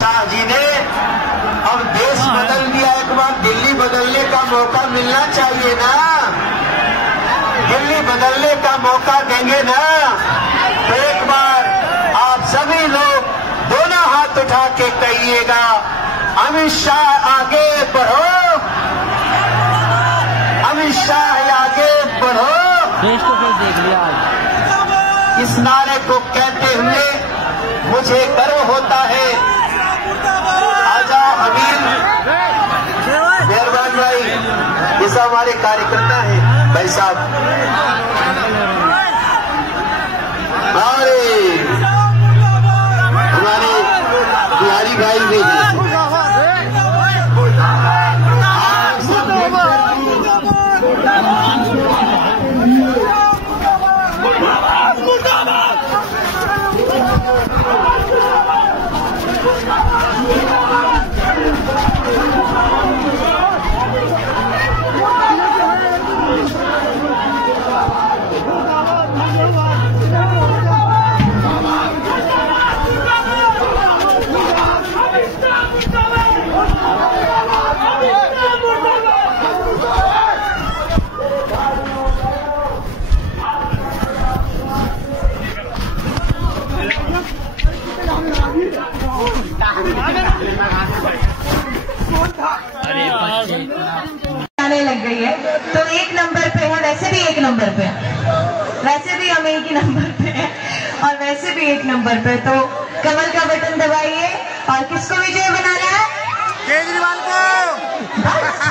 शाह जी ने अब देश बदल दिया, एक बार दिल्ली बदलने का मौका मिलना चाहिए ना। दिल्ली बदलने का मौका देंगे ना तो एक बार आप सभी लोग दोनों हाथ उठा के कहिएगा, अमित शाह आगे बढ़ो, अमित शाह आगे बढ़ो। देश को फिर देख लिया। इस नारे को कहते हुए मुझे गर्व होता है। आजा अमीर मेहरबान भाई, ये सब हमारे कार्यकर्ता हैं भाई साहब। हमारे बिहारी भाई भी आने लग गई है तो एक नंबर पे है, वैसे भी एक नंबर पे है, वैसे भी हम एक ही नंबर पे है और वैसे भी एक नंबर पे। तो कमल का बटन दबाइए और किसको विजय बनाना है? केजरीवाल को।